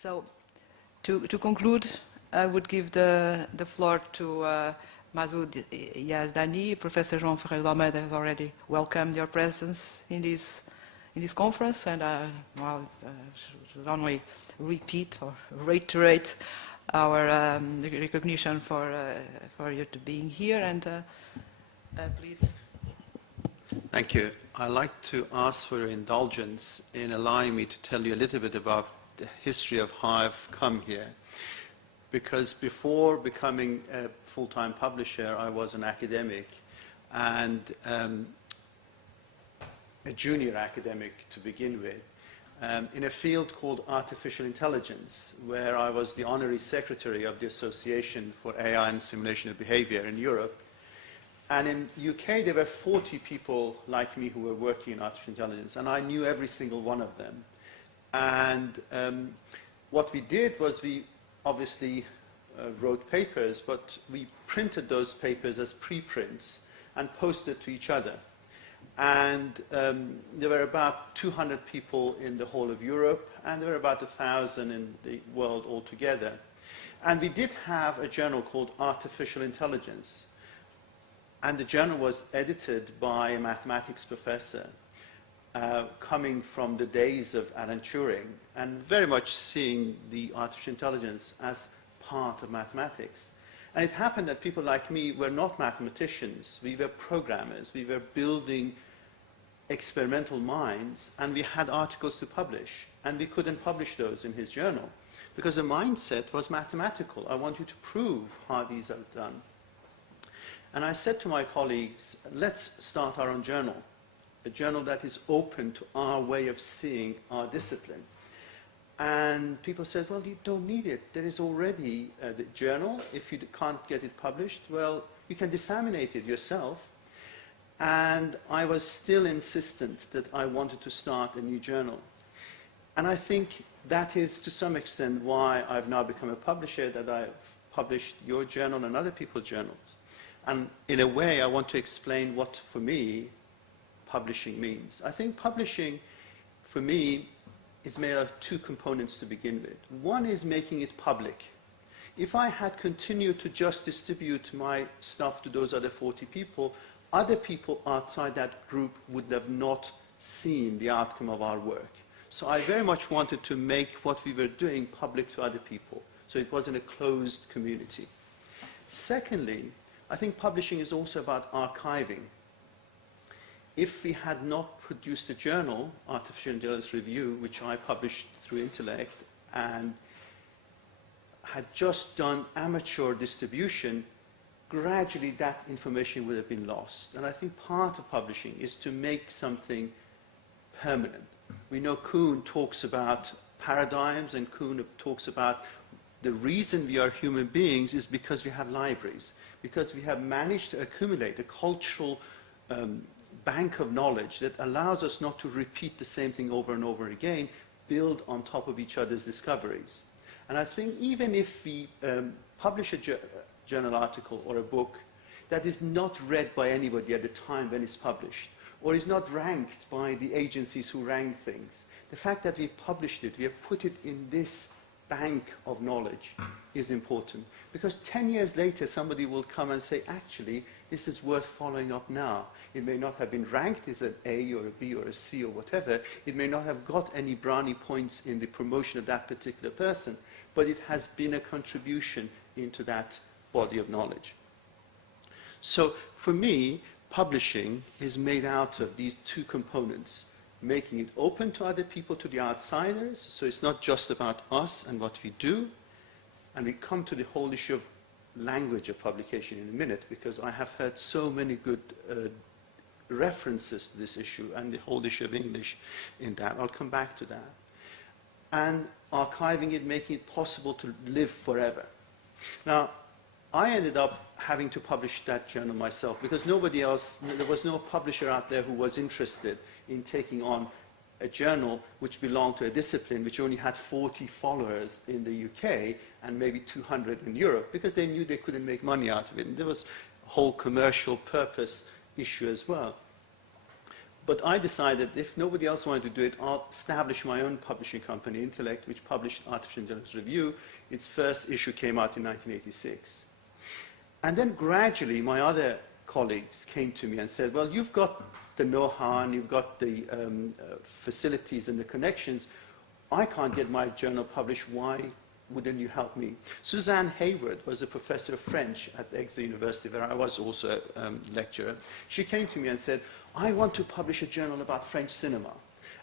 So, to conclude, I would give the floor to Masoud Yazdani. Professor João Ferreira de Almeida has already welcomed your presence in this conference, and should only repeat or reiterate our recognition for you to being here. And please. Thank you. I'd like to ask for your indulgence in allowing me to tell you a little bit about the history of how I've come here. Because before becoming a full-time publisher, I was an academic and a junior academic to begin with, in a field called artificial intelligence, where I was the honorary secretary of the Association for AI and Simulation of Behavior in Europe. And in UK, there were 40 people like me who were working in artificial intelligence, and I knew every single one of them. And what we did was we obviously wrote papers, but we printed those papers as preprints and posted to each other. And there were about 200 people in the whole of Europe, and there were about 1,000 in the world altogether. And we did have a journal called Artificial Intelligence. And the journal was edited by a mathematics professor coming from the days of Alan Turing, and very much seeing the artificial intelligence as part of mathematics. And it happened that people like me were not mathematicians. We were programmers. We were building experimental minds, and we had articles to publish. And we couldn't publish those in his journal because the mindset was mathematical. I want you to prove how these are done. And I said to my colleagues, let's start our own journal, a journal that is open to our way of seeing our discipline. And people said, well, you don't need it. There is already the journal. If you can't get it published, well, you can disseminate it yourself. And I was still insistent that I wanted to start a new journal. And I think that is, to some extent, why I've now become a publisher, that I've published your journal and other people's journals. And in a way, I want to explain what, for me, publishing means. I think publishing, for me, is made of two components to begin with. One is making it public. If I had continued to just distribute my stuff to those other 40 people, other people outside that group would have not seen the outcome of our work. So I very much wanted to make what we were doing public to other people. So it wasn't a closed community. Secondly, I think publishing is also about archiving. If we had not produced a journal, Artificial Intelligence Review, which I published through Intellect, and had just done amateur distribution, gradually that information would have been lost. And I think part of publishing is to make something permanent. We know Kuhn talks about paradigms, and Kuhn talks about the reason we are human beings is because we have libraries, because we have managed to accumulate a cultural bank of knowledge that allows us not to repeat the same thing over and over again, build on top of each other's discoveries. And I think even if we publish a journal article or a book that is not read by anybody at the time when it's published, or is not ranked by the agencies who rank things, the fact that we've published it, we have put it in this bank of knowledge is important. Because 10 years later, somebody will come and say, actually, this is worth following up now. It may not have been ranked as an A or a B or a C or whatever. It may not have got any brownie points in the promotion of that particular person, but it has been a contribution into that body of knowledge. So for me, publishing is made out of these two components, making it open to other people, to the outsiders, so it's not just about us and what we do. And we come to the whole issue of language of publication in a minute, because I have heard so many good references to this issue and the whole issue of English in that. I'll come back to that. And archiving it, making it possible to live forever. Now, I ended up having to publish that journal myself because nobody else, there was no publisher out there who was interested in taking on a journal which belonged to a discipline which only had 40 followers in the UK and maybe 200 in Europe, because they knew they couldn't make money out of it. And there was a whole commercial purpose issue as well. But I decided if nobody else wanted to do it, I'll establish my own publishing company, Intellect, which published Artificial Intelligence Review. Its first issue came out in 1986. And then gradually, my other colleagues came to me and said, well, you've got the know-how and you've got the facilities and the connections. I can't get my journal published. Why wouldn't you help me? Suzanne Hayward was a professor of French at Exeter University, where I was also a lecturer. She came to me and said, I want to publish a journal about French cinema.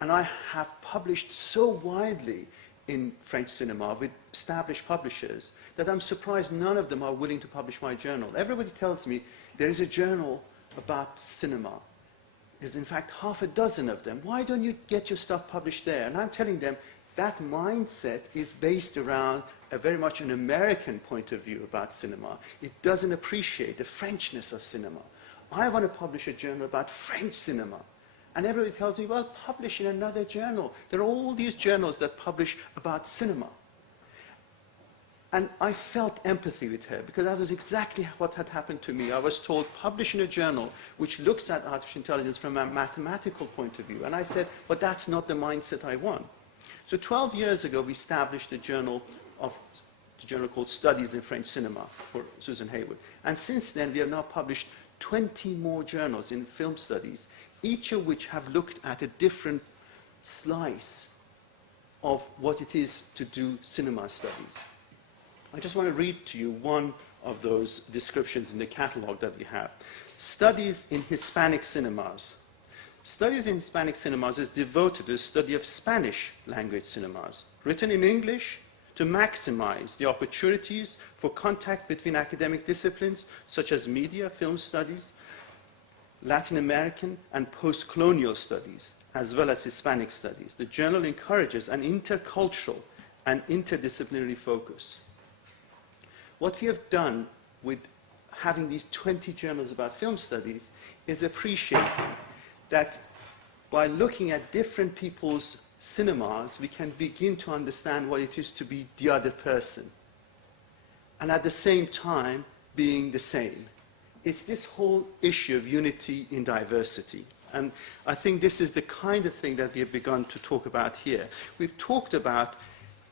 And I have published so widely in French cinema with established publishers that I'm surprised none of them are willing to publish my journal. Everybody tells me there is a journal about cinema. There's in fact half a dozen of them. Why don't you get your stuff published there? And I'm telling them that mindset is based around a very much an American point of view about cinema. It doesn't appreciate the Frenchness of cinema. I want to publish a journal about French cinema. And everybody tells me, well, publish in another journal. There are all these journals that publish about cinema. And I felt empathy with her, because that was exactly what had happened to me. I was told, publish in a journal which looks at artificial intelligence from a mathematical point of view. And I said, but that's not the mindset I want. So 12 years ago, we established a journal called Studies in French Cinema for Susan Hayward. And since then, we have now published 20 more journals in film studies, each of which have looked at a different slice of what it is to do cinema studies. I just want to read to you one of those descriptions in the catalog that we have. Studies in Hispanic cinemas. Studies in Hispanic cinemas is devoted to the study of Spanish language cinemas, written in English, to maximize the opportunities for contact between academic disciplines such as media, film studies, Latin American and post-colonial studies, as well as Hispanic studies. The journal encourages an intercultural and interdisciplinary focus. What we have done with having these 20 journals about film studies is appreciating that by looking at different people's cinemas, we can begin to understand what it is to be the other person, and at the same time being the same. It's this whole issue of unity in diversity. And I think this is the kind of thing that we have begun to talk about here. We've talked about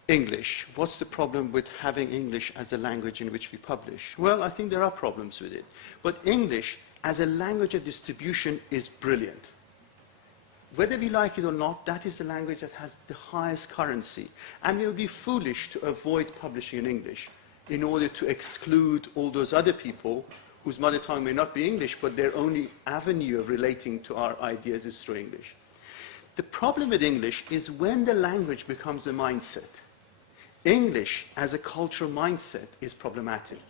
English. What's the problem with having English as a language in which we publish? Well, I think there are problems with it. But English as a language of distribution is brilliant. Whether we like it or not, that is the language that has the highest currency. And we would be foolish to avoid publishing in English in order to exclude all those other people whose mother tongue may not be English, but their only avenue of relating to our ideas is through English. The problem with English is when the language becomes a mindset. English as a cultural mindset is problematic.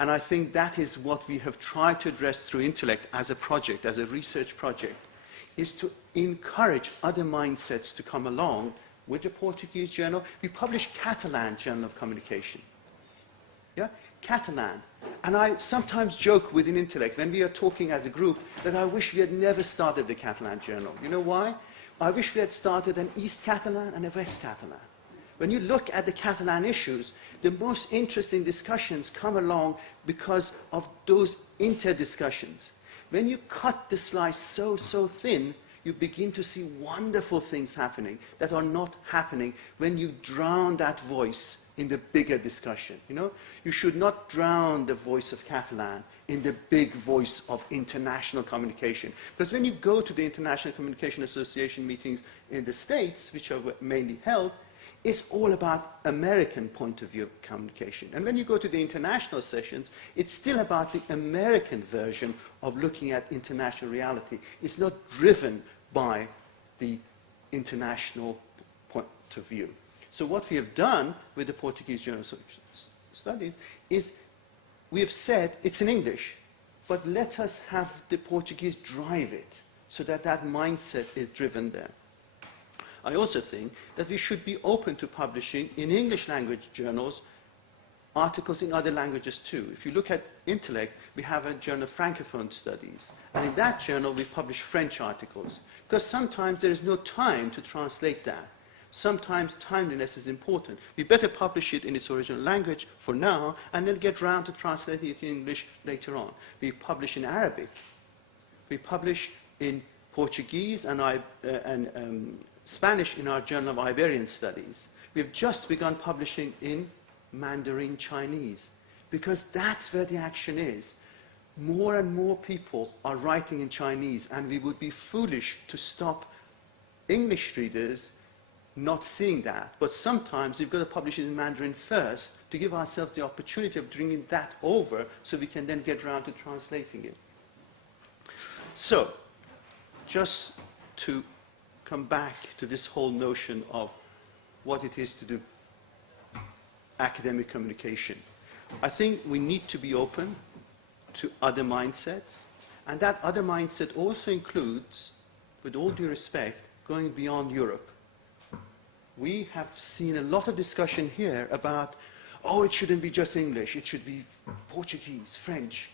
And I think that is what we have tried to address through Intellect as a project, as a research project, is to encourage other mindsets to come along with the Portuguese journal. We publish Catalan Journal of Communication. Yeah? Catalan. And I sometimes joke within Intellect, when we are talking as a group, that I wish we had never started the Catalan Journal. You know why? I wish we had started an East Catalan and a West Catalan. When you look at the Catalan issues, the most interesting discussions come along because of those inter-discussions. When you cut the slice so thin, you begin to see wonderful things happening that are not happening when you drown that voice in the bigger discussion. You know, you should not drown the voice of Catalan in the big voice of international communication. Because when you go to the International Communication Association meetings in the States, which are mainly held, it's all about American point of view of communication. And when you go to the international sessions, it's still about the American version of looking at international reality. It's not driven by the international point of view. So what we have done with the Portuguese Journal of Studies is we have said it's in English, but let us have the Portuguese drive it so that that mindset is driven there. I also think that we should be open to publishing in English language journals articles in other languages too. If you look at Intellect, we have a journal of Francophone Studies. And in that journal, we publish French articles. Because sometimes there is no time to translate that. Sometimes timeliness is important. We better publish it in its original language for now, and then get round to translating it in English later on. We publish in Arabic. We publish in Portuguese and Spanish in our Journal of Iberian Studies. We've just begun publishing in Mandarin Chinese, because that's where the action is. More and more people are writing in Chinese, and we would be foolish to stop English readers not seeing that. But sometimes we've got to publish it in Mandarin first to give ourselves the opportunity of bringing that over so we can then get around to translating it. So, just to come back to this whole notion of what it is to do academic communication. I think we need to be open to other mindsets, and that other mindset also includes, with all due respect, going beyond Europe. We have seen a lot of discussion here about, oh, it shouldn't be just English, it should be Portuguese, French.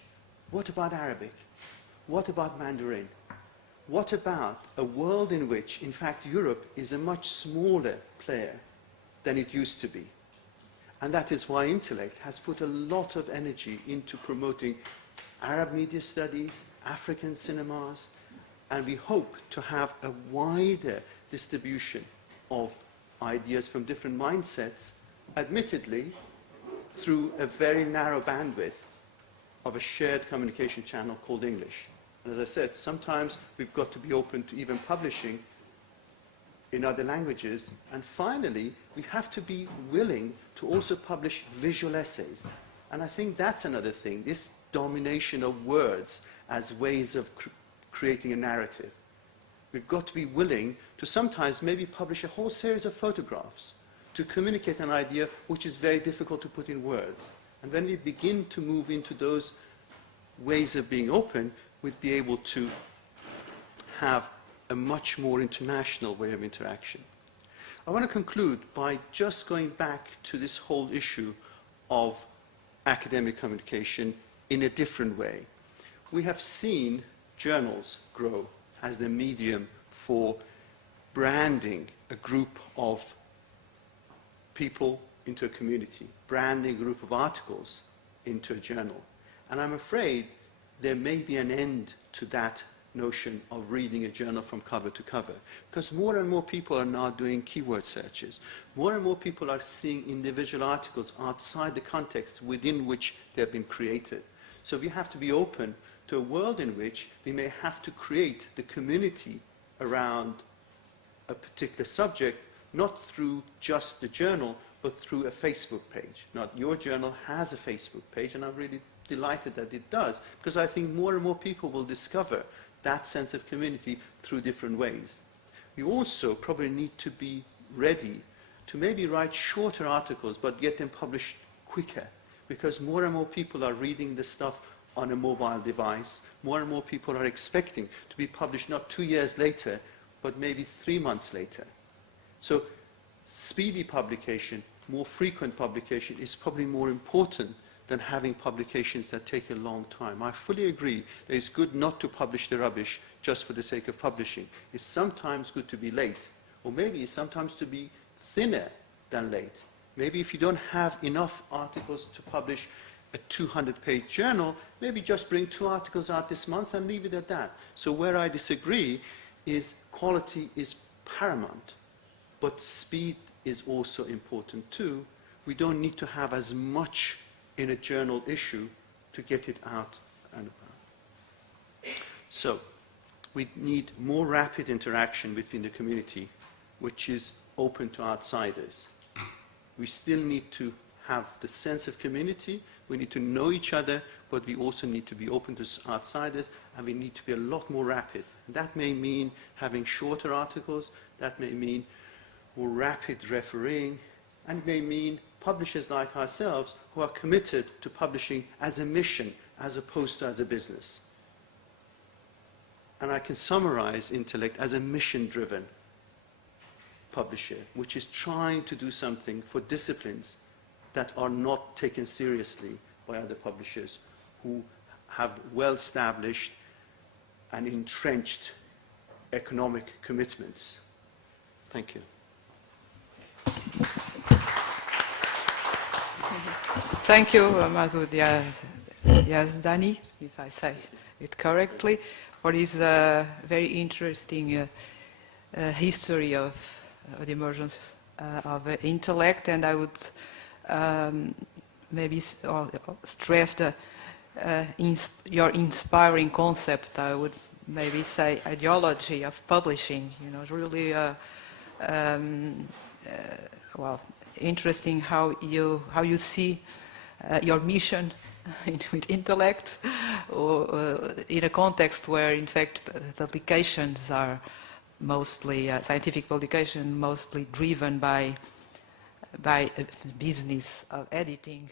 What about Arabic? What about Mandarin? What about a world in which, in fact, Europe is a much smaller player than it used to be? And that is why Intellect has put a lot of energy into promoting Arab media studies, African cinemas, and we hope to have a wider distribution of ideas from different mindsets, admittedly, through a very narrow bandwidth of a shared communication channel called English. And as I said, sometimes we've got to be open to even publishing in other languages. And finally, we have to be willing to also publish visual essays. And I think that's another thing, this domination of words as ways of creating a narrative. We've got to be willing to sometimes maybe publish a whole series of photographs to communicate an idea which is very difficult to put in words. And when we begin to move into those ways of being open, we'd be able to have a much more international way of interaction. I want to conclude by just going back to this whole issue of academic communication in a different way. We have seen journals grow as the medium for branding a group of people into a community, branding a group of articles into a journal. And I'm afraid there may be an end to that notion of reading a journal from cover to cover, because more and more people are now doing keyword searches. More and more people are seeing individual articles outside the context within which they've been created. So we have to be open to a world in which we may have to create the community around a particular subject, not through just the journal, but through a Facebook page. Now, your journal has a Facebook page, and I'm really delighted that it does, because I think more and more people will discover that sense of community through different ways. We also probably need to be ready to maybe write shorter articles, but get them published quicker, because more and more people are reading the stuff on a mobile device. More and more people are expecting to be published not 2 years later, but maybe 3 months later. So speedy publication, more frequent publication is probably more important than having publications that take a long time. I fully agree that it's good not to publish the rubbish just for the sake of publishing. It's sometimes good to be late, or maybe it's sometimes to be thinner than late. Maybe if you don't have enough articles to publish a 200-page journal, maybe just bring 2 articles out this month and leave it at that. So where I disagree is quality is paramount, but speed is also important too. We don't need to have as much in a journal issue to get it out and about. So we need more rapid interaction within the community, which is open to outsiders. We still need to have the sense of community. We need to know each other, but we also need to be open to outsiders, and we need to be a lot more rapid. That may mean having shorter articles, that may mean more rapid refereeing, and it may mean publishers like ourselves who are committed to publishing as a mission as opposed to as a business. And I can summarize Intellect as a mission-driven publisher, which is trying to do something for disciplines that are not taken seriously by other publishers who have well-established and entrenched economic commitments. Thank you. Thank you, Masoud Yazdani, if I say it correctly, for this very interesting history of the emergence of intellect, and I would maybe stress your inspiring concept. I would maybe say ideology of publishing. You know, really, well, interesting how you see your mission with intellect, or in a context where, in fact, publications are mostly scientific publication, mostly driven by business of editing.